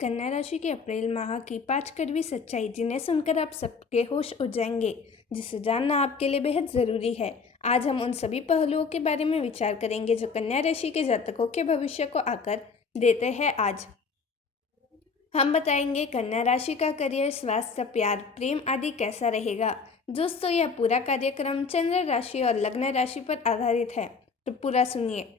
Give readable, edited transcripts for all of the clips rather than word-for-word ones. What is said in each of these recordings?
कन्या राशि के अप्रैल माह की 5 कड़वी सच्चाई जिन्हें सुनकर आप सबके होश उड़ जाएंगे, जिसे जानना आपके लिए बेहद ज़रूरी है। आज हम उन सभी पहलुओं के बारे में विचार करेंगे जो कन्या राशि के जातकों के भविष्य को आकर देते हैं। आज हम बताएंगे कन्या राशि का करियर, स्वास्थ्य, प्यार, प्रेम आदि कैसा रहेगा। दोस्तों, यह पूरा कार्यक्रम चंद्र राशि और लग्न राशि पर आधारित है, तो पूरा सुनिए।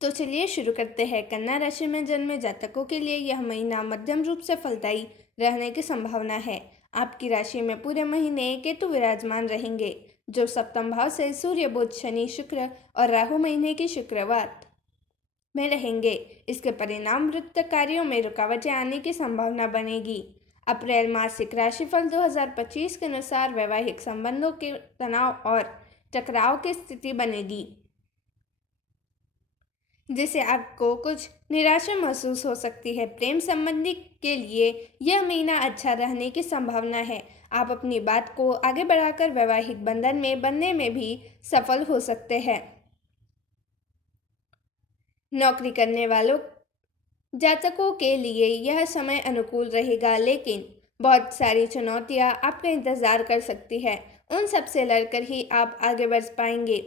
तो चलिए शुरू करते हैं। कन्या राशि में जन्मे जातकों के लिए यह महीना मध्यम रूप से फलदायी रहने की संभावना है। आपकी राशि में पूरे महीने केतु विराजमान रहेंगे, जो सप्तम भाव से सूर्य, बुध, शनि, शुक्र और राहु महीने की शुक्रवार में रहेंगे। इसके परिणाम वित्त कार्यों में रुकावटें आने की संभावना बनेगी। अप्रैल मासिक राशिफल 2025 के अनुसार वैवाहिक संबंधों के तनाव और टकराव की स्थिति बनेगी, जिससे आपको कुछ निराशा महसूस हो सकती है। प्रेम संबंधी के लिए यह महीना अच्छा रहने की संभावना है। आप अपनी बात को आगे बढ़ाकर वैवाहिक बंधन में बनने में भी सफल हो सकते हैं। नौकरी करने वालों जातकों के लिए यह समय अनुकूल रहेगा, लेकिन बहुत सारी चुनौतियां आपका इंतजार कर सकती है। उन सब से लड़कर ही आप आगे बढ़ पाएंगे।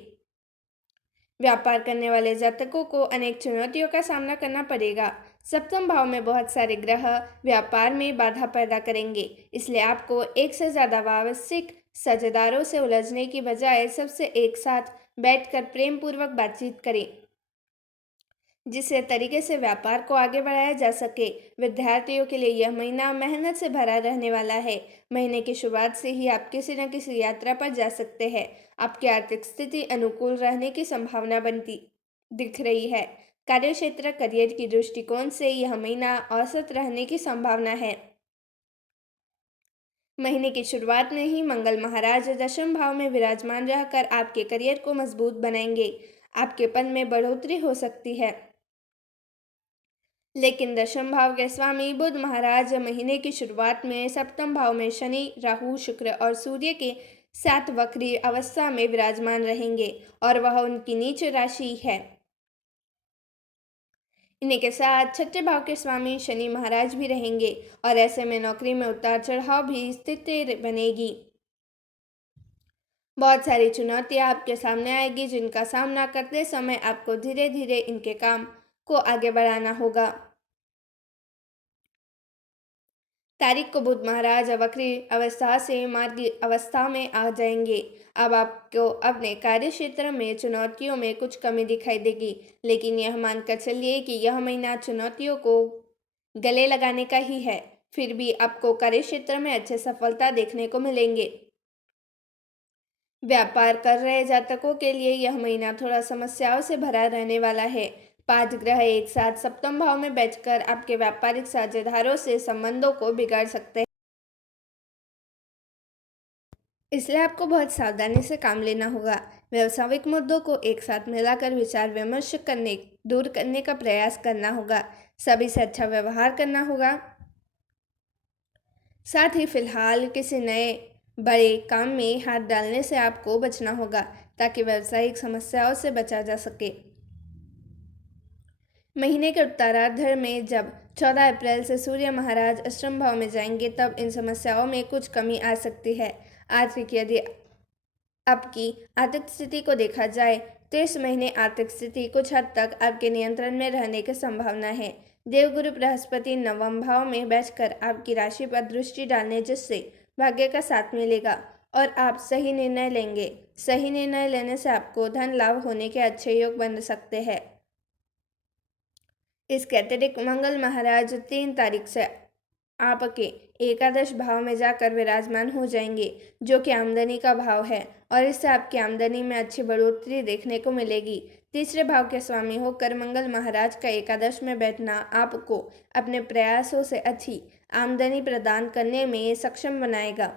व्यापार करने वाले जातकों को अनेक चुनौतियों का सामना करना पड़ेगा। सप्तम भाव में बहुत सारे ग्रह व्यापार में बाधा पैदा करेंगे, इसलिए आपको एक से ज़्यादा व्यावसायिक साझेदारों से उलझने की बजाय सबसे एक साथ बैठकर प्रेम पूर्वक बातचीत करें, जिससे तरीके से व्यापार को आगे बढ़ाया जा सके। विद्यार्थियों के लिए यह महीना मेहनत से भरा रहने वाला है। महीने की शुरुआत से ही आप किसी न किसी यात्रा पर जा सकते हैं। आपकी आर्थिक स्थिति अनुकूल रहने की संभावना बनती दिख रही है। कार्यक्षेत्र, करियर की दृष्टिकोण से यह महीना औसत रहने की संभावना है। महीने की शुरुआत में ही मंगल महाराज दशम भाव में विराजमान रहकर आपके करियर को मजबूत बनाएंगे। आपके पद में बढ़ोतरी हो सकती है, लेकिन दशम भाव के स्वामी बुध महाराज महीने की शुरुआत में सप्तम भाव में शनि, राहु, शुक्र और सूर्य के साथ वक्री अवस्था में विराजमान रहेंगे और वह उनकी नीच राशि है। इन्हीं के साथ छठे भाव के स्वामी शनि महाराज भी रहेंगे और ऐसे में नौकरी में उतार चढ़ाव भी स्थिति बनेगी। बहुत सारी चुनौतियां आपके सामने आएगी, जिनका सामना करते समय आपको धीरे धीरे इनके काम को आगे बढ़ाना होगा। तारीख को बुध महाराज वक्री अवस्था से मार्गी अवस्था में आ जाएंगे। अब आपको अपने कार्य क्षेत्र में चुनौतियों में कुछ कमी दिखाई देगी, लेकिन यह मानकर चलिए कि यह महीना चुनौतियों को गले लगाने का ही है। फिर भी आपको कार्य क्षेत्र में अच्छे सफलता देखने को मिलेंगे। व्यापार कर रहे जातकों के लिए यह महीना थोड़ा समस्याओं से भरा रहने वाला है। 5 ग्रह एक साथ सप्तम भाव में बैठकर आपके व्यापारिक साझेदारों से संबंधों को बिगाड़ सकते हैं, इसलिए आपको बहुत सावधानी से काम लेना होगा। व्यावसायिक मुद्दों को एक साथ मिलाकर विचार विमर्श करने दूर करने का प्रयास करना होगा। सभी से अच्छा व्यवहार करना होगा। साथ ही फिलहाल किसी नए बड़े काम में हाथ डालने से आपको बचना होगा, ताकि व्यावसायिक समस्याओं से बचा जा सके। महीने के उत्तरार्ध में जब 14 अप्रैल से सूर्य महाराज अष्टम भाव में जाएंगे, तब इन समस्याओं में कुछ कमी आ सकती है। आर्थिक यदि आपकी आर्थिक स्थिति को देखा जाए तो इस महीने आर्थिक स्थिति कुछ हद तक आपके नियंत्रण में रहने की संभावना है। देवगुरु बृहस्पति नवम भाव में बैठकर आपकी राशि पर दृष्टि डालने, जिससे भाग्य का साथ मिलेगा और आप सही निर्णय लेंगे। सही निर्णय लेने से आपको धन लाभ होने के अच्छे योग बन सकते हैं। इसके अतिरिक्त मंगल महाराज 3 तारीख से आपके एकादश भाव में जाकर विराजमान हो जाएंगे, जो कि आमदनी का भाव है, और इससे आपकी आमदनी में अच्छी बढ़ोतरी देखने को मिलेगी। तीसरे भाव के स्वामी होकर मंगल महाराज का एकादश में बैठना आपको अपने प्रयासों से अच्छी आमदनी प्रदान करने में सक्षम बनाएगा।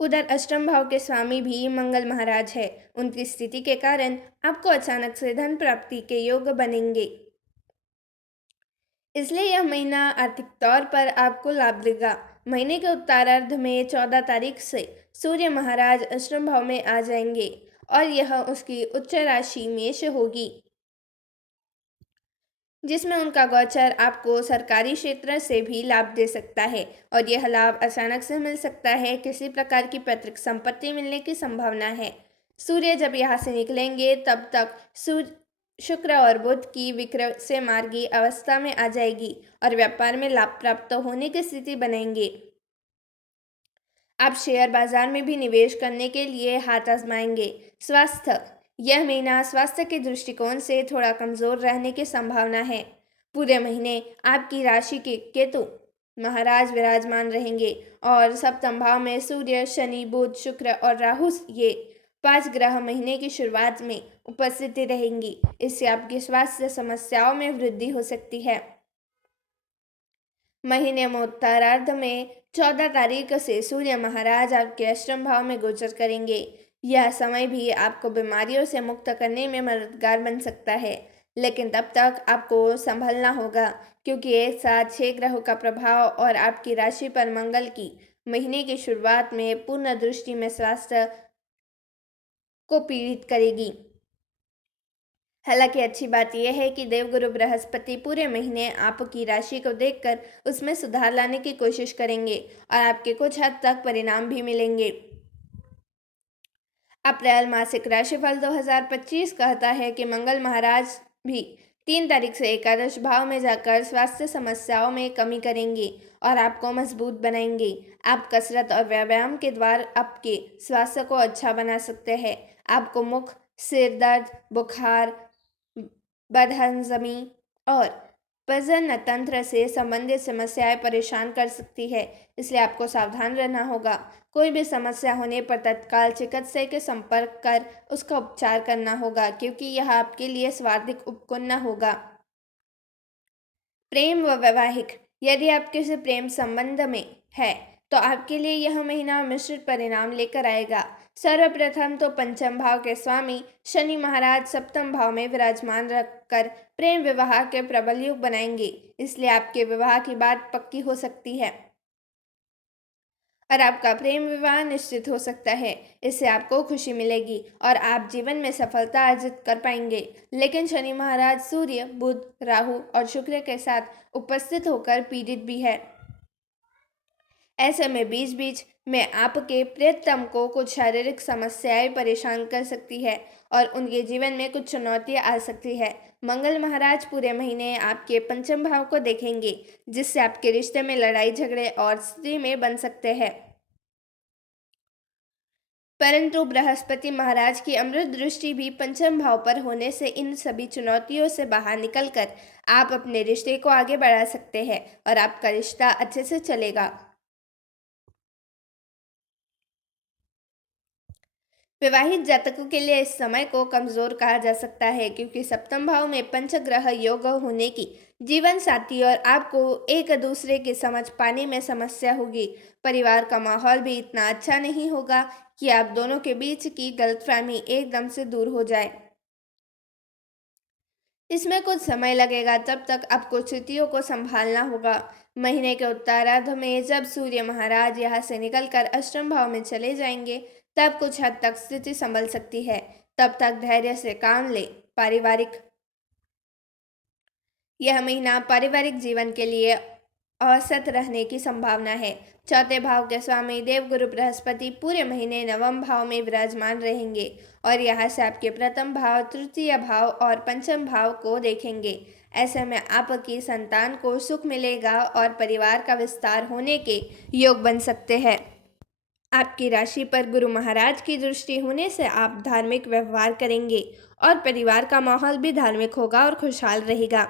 उधर अष्टम भाव के स्वामी भी मंगल महाराज है। उनकी स्थिति के कारण आपको अचानक से धन प्राप्ति के योग बनेंगे, इसलिए यह महीना आर्थिक तौर पर आपको लाभ देगा। महीने के उत्तरार्ध में 14 तारीख से सूर्य महाराज अष्टम भाव में आ जाएंगे और यह उसकी उच्च राशि मेष होगी। जिसमें उनका गोचर आपको सरकारी क्षेत्र से भी लाभ दे सकता है और यह लाभ अचानक से मिल सकता है। किसी प्रकार की पैतृक संपत्ति मिलने की संभावना है। सूर्य जब यहाँ से निकलेंगे तब तक शुक्र और बुध की विक्रम से मार्गी अवस्था में आ जाएगी और व्यापार में लाभ प्राप्त होने की स्थिति बनेंगे। आप शेयर बाजार में भी निवेश करने के लिए हाथ आजमाएंगे। स्वास्थ्य, यह महीना स्वास्थ्य के दृष्टिकोण से थोड़ा कमजोर रहने की संभावना है। पूरे महीने आपकी राशि के केतु महाराज विराजमान रहेंगे और सप्तम भाव में सूर्य, शनि, बुध, शुक्र और राहु, ये 5 ग्रह महीने की शुरुआत में उपस्थिति रहेंगी। इससे आपकी स्वास्थ्य समस्याओं में वृद्धि हो सकती है। महीने में उत्तरार्ध में 14 तारीख से सूर्य महाराज आपके अष्टम भाव में गोचर करेंगे। यह समय भी आपको बीमारियों से मुक्त करने में मददगार बन सकता है, लेकिन तब तक आपको संभलना होगा क्योंकि एक साथ 6 ग्रहों का प्रभाव और आपकी राशि पर मंगल की महीने की शुरुआत में पूर्ण दृष्टि में स्वास्थ्य को पीड़ित करेगी। हालांकि अच्छी बात यह है कि देवगुरु बृहस्पति पूरे महीने आपकी राशि को देखकर उसमें सुधार लाने की कोशिश करेंगे और आपके कुछ हद तक परिणाम भी मिलेंगे। अप्रैल मासिक राशिफल 2025 कहता है कि मंगल महाराज भी 3 तारीख से एकादश भाव में जाकर स्वास्थ्य समस्याओं में कमी करेंगे और आपको मजबूत बनाएंगे। आप कसरत और व्यायाम के द्वारा आपके स्वास्थ्य को अच्छा बना सकते हैं। आपको मुख, सिर दर्द, बुखार, बदहजमी और प्रजनन तंत्र से संबंधित समस्याएं परेशान कर सकती है, इसलिए आपको सावधान रहना होगा। कोई भी समस्या होने पर तत्काल चिकित्सक के संपर्क कर उसका उपचार करना होगा क्योंकि यह आपके लिए स्वार्थिक उपकरण होगा। प्रेम व वैवाहिक, यदि आप किसी प्रेम संबंध में है तो आपके लिए यह महीना मिश्रित परिणाम लेकर आएगा। सर्वप्रथम तो पंचम भाव के स्वामी शनि महाराज सप्तम भाव में विराजमान रखकर प्रेम विवाह के प्रबल योग बनाएंगे, इसलिए आपके विवाह की बात पक्की हो सकती है और आपका प्रेम विवाह निश्चित हो सकता है। इससे आपको खुशी मिलेगी और आप जीवन में सफलता अर्जित कर पाएंगे। लेकिन शनि महाराज सूर्य, बुध, राहु और शुक्र के साथ उपस्थित होकर पीड़ित भी है। ऐसे में बीच बीच में आपके प्रियतम को कुछ शारीरिक समस्याएं परेशान कर सकती है और उनके जीवन में कुछ चुनौतियां आ सकती है। मंगल महाराज पूरे महीने आपके पंचम भाव को देखेंगे, जिससे आपके रिश्ते में लड़ाई झगड़े और स्थिति में बन सकते हैं। परंतु बृहस्पति महाराज की अमृत दृष्टि भी पंचम भाव पर होने से इन सभी चुनौतियों से बाहर निकलकर आप अपने रिश्ते को आगे बढ़ा सकते हैं और आपका रिश्ता अच्छे से चलेगा। विवाहित जातकों के लिए इस समय को कमजोर कहा जा सकता है क्योंकि सप्तम भाव में पंचग्रह योग होने की जीवन साथी और आपको एक दूसरे की समझ पाने में समस्या होगी। परिवार का माहौल भी इतना अच्छा नहीं होगा कि आप दोनों के बीच की गलतफहमी एकदम से दूर हो जाए। इसमें कुछ समय लगेगा, तब तक आपको स्थितियों को संभालना होगा। महीने के उत्तरार्ध में जब सूर्य महाराज यहाँ से निकलकर अष्टम भाव में चले जाएंगे तब कुछ हद तक स्थिति संभल सकती है। तब तक धैर्य से काम ले। पारिवारिक, यह महीना पारिवारिक जीवन के लिए औसत रहने की संभावना है। चौथे भाव के स्वामी देवगुरु बृहस्पति पूरे महीने नवम भाव में विराजमान रहेंगे और यहाँ से आपके प्रथम भाव, तृतीय भाव और पंचम भाव को देखेंगे। ऐसे में आपकी संतान को सुख मिलेगा और परिवार का विस्तार होने के योग बन सकते हैं। आपकी राशि पर गुरु महाराज की दृष्टि होने से आप धार्मिक व्यवहार करेंगे और परिवार का माहौल भी धार्मिक होगा और खुशहाल रहेगा।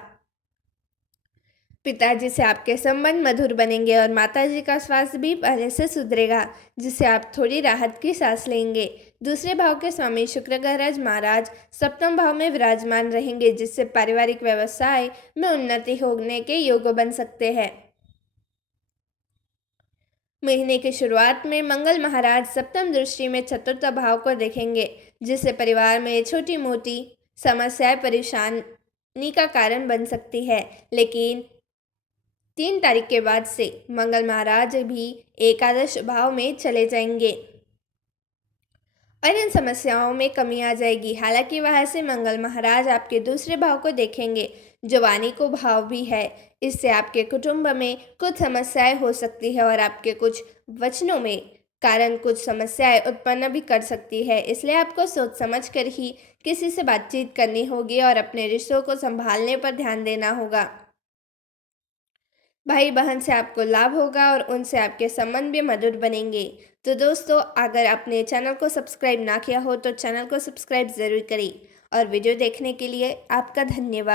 पिताजी से आपके संबंध मधुर बनेंगे और माताजी का स्वास्थ्य भी पहले से सुधरेगा, जिससे आप थोड़ी राहत की सांस लेंगे। दूसरे भाव के स्वामी शुक्र ग्रह महाराज सप्तम भाव में विराजमान रहेंगे, जिससे पारिवारिक व्यवसाय में उन्नति होने के योग बन सकते हैं। महीने की शुरुआत में मंगल महाराज सप्तम दृष्टि में चतुर्थ भाव को देखेंगे, जिससे परिवार में छोटी मोटी समस्याएं परेशानी का कारण बन सकती है। लेकिन 3 तारीख के बाद से मंगल महाराज भी एकादश भाव में चले जाएंगे और इन समस्याओं में कमी आ जाएगी। हालांकि वहाँ से मंगल महाराज आपके दूसरे भाव को देखेंगे, जो वाणी को भाव भी है। इससे आपके कुटुंब में कुछ समस्याएं हो सकती है और आपके कुछ वचनों में कारण कुछ समस्याएं उत्पन्न भी कर सकती है। इसलिए आपको सोच समझ कर ही किसी से बातचीत करनी होगी और अपने रिश्तों को संभालने पर ध्यान देना होगा। भाई बहन से आपको लाभ होगा और उनसे आपके संबंध भी मधुर बनेंगे। तो दोस्तों, अगर आपने चैनल को सब्सक्राइब ना किया हो तो चैनल को सब्सक्राइब ज़रूर करें। और वीडियो देखने के लिए आपका धन्यवाद।